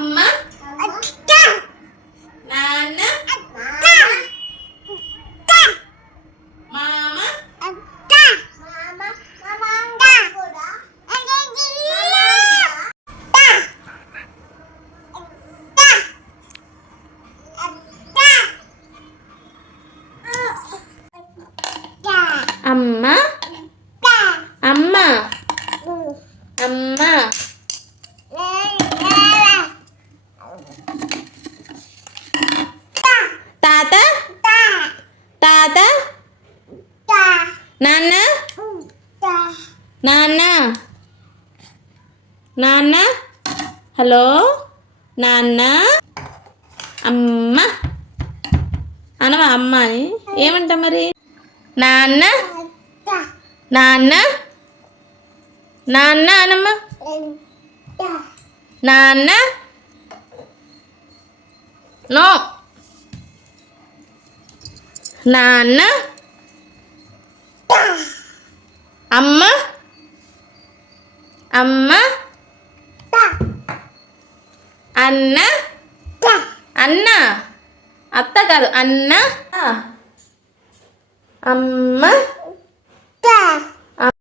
అమ్మ నాన్న మామ అమ్మ అమ్మ అమ్మ తాత తాత నాన్న నాన్న నాన్న హలో నాన్న అమ్మ అనవా అమ్మ అని ఏమంటా మరి నాన్న నాన్న నాన్న అనమ్మ నాన్న నో నాన్న అమ్మ అమ్మ అన్న అన్న అత్త కాదు అన్న అమ్మ